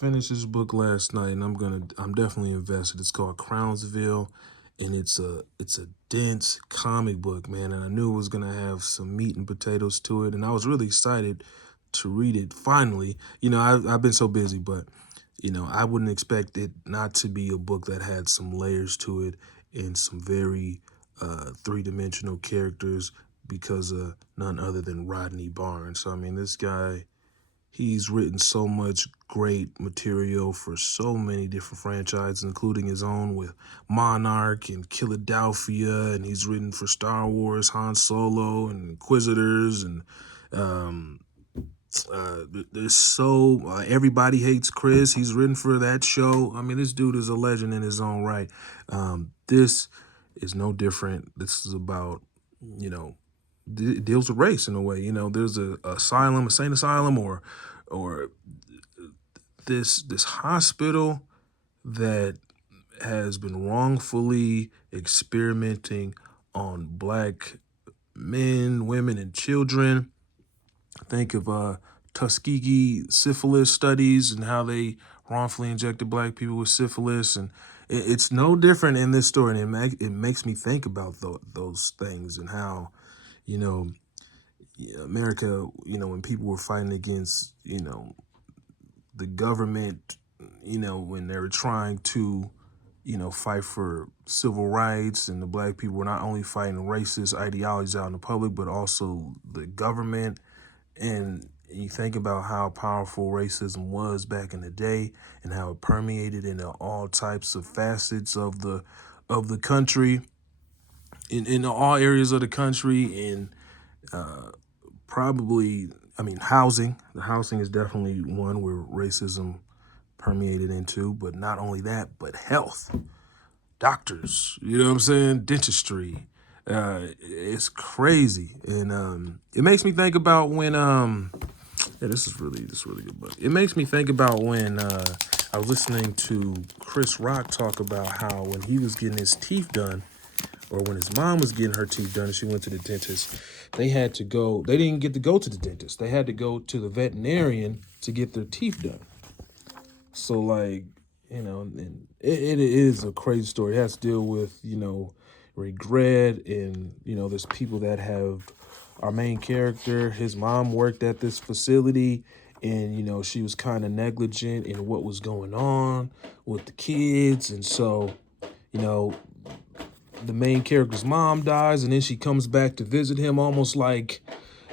Finished this book last night, and I'm definitely invested. It's called Crownsville, and it's a dense comic book, man. And I knew it was gonna have some meat and potatoes to it, and I was really excited to read it finally. I've been so busy, but I wouldn't expect it not to be a book that had some layers to it and some very three-dimensional characters because of none other than Rodney Barnes. So I mean, this guy, he's written so much great material for so many different franchises, including his own with Monarch and Philadelphia, and he's written for Star Wars, Han Solo, and Inquisitors, and um, there's so Everybody Hates Chris. He's written for that show. I mean, this dude is a legend in his own right. This is no different. This is about you know deals with race in a way. There's a asylum, a sane asylum, or this hospital that has been wrongfully experimenting on black men, women, and children. Think of Tuskegee syphilis studies and how they wrongfully injected black people with syphilis, and it's no different in this story. And it makes me think about those things and how you know America, when people were fighting against, the government, when they were trying to, fight for civil rights, and the black people were not only fighting racist ideologies out in the public, but also the government. And you think about how powerful racism was back in the day and how it permeated into all types of facets of the country, in all areas of the country, and probably, I mean, housing. The housing is definitely one where racism permeated into, but not only that, but health, doctors, you know what I'm saying? Dentistry. It's crazy. And it makes me think about when yeah, this is really good book. It makes me think about when I was listening to Chris Rock talk about how when he was getting his teeth done, or when his mom was getting her teeth done and she went to the dentist, they didn't get to go to the dentist. They had to go to the veterinarian to get their teeth done. So, like, and it is a crazy story. It has to deal with, regret, and, there's people that have our main character. His mom worked at this facility, and, she was kind of negligent in what was going on with the kids. And so, you know, the main character's mom dies, and then she comes back to visit him, almost like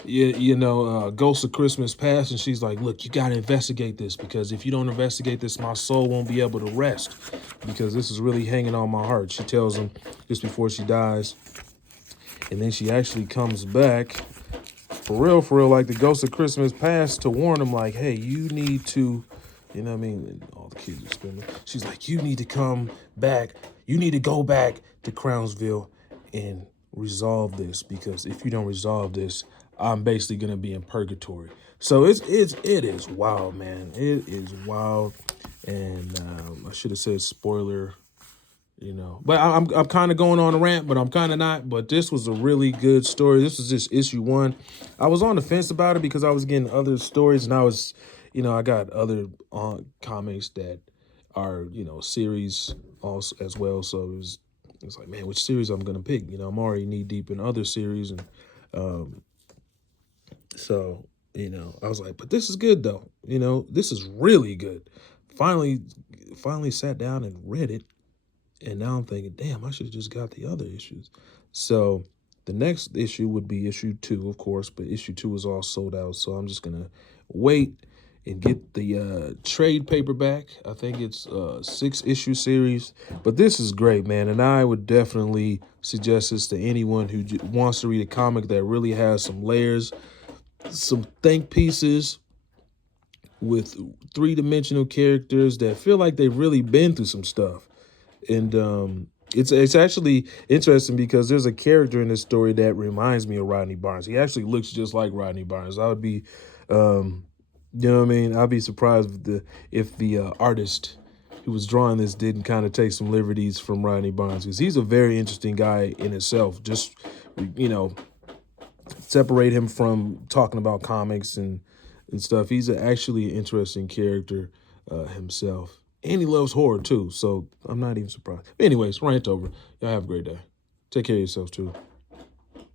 Ghost of Christmas Past, and she's like, "Look, you gotta investigate this, because if you don't investigate this, my soul won't be able to rest, because this is really hanging on my heart." She tells him just before she dies, and then she actually comes back for real, like the Ghost of Christmas Past, to warn him, like, "Hey, you need to." You know what I mean? And all the kids are screaming. She's like, "You need to come back. You need to go back to Crownsville and resolve this, because if you don't resolve this, I'm basically gonna be in purgatory." So it is wild, man. It is wild, and I should have said spoiler. But I'm kind of going on a rant, but I'm kind of not. But this was a really good story. This was just issue one. I was on the fence about it because I was getting other stories, and I got other comics that are series also as well. So it's like, man, which series I'm gonna pick? I'm already knee deep in other series, and um, so I was like, but this is good though. This is really good. Finally, finally sat down and read it, and now I'm thinking, damn, I should have just got the other issues. So the next issue would be issue two, of course, but issue two is all sold out. So I'm just going to wait and get the trade paperback. I think it's a 6-issue series, but this is great, man. And I would definitely suggest this to anyone who wants to read a comic that really has some layers, some think pieces with three-dimensional characters that feel like they've really been through some stuff. And it's actually interesting because there's a character in this story that reminds me of Rodney Barnes. He actually looks just like Rodney Barnes. I would be, you know what I mean? I'd be surprised if the artist who was drawing this didn't kind of take some liberties from Rodney Barnes, because he's a very interesting guy in itself. Just, you know, separate him from talking about comics and stuff. He's actually an interesting character. himself. And he loves horror too, so I'm not even surprised. Anyways, rant over. Y'all have a great day. Take care of yourselves too.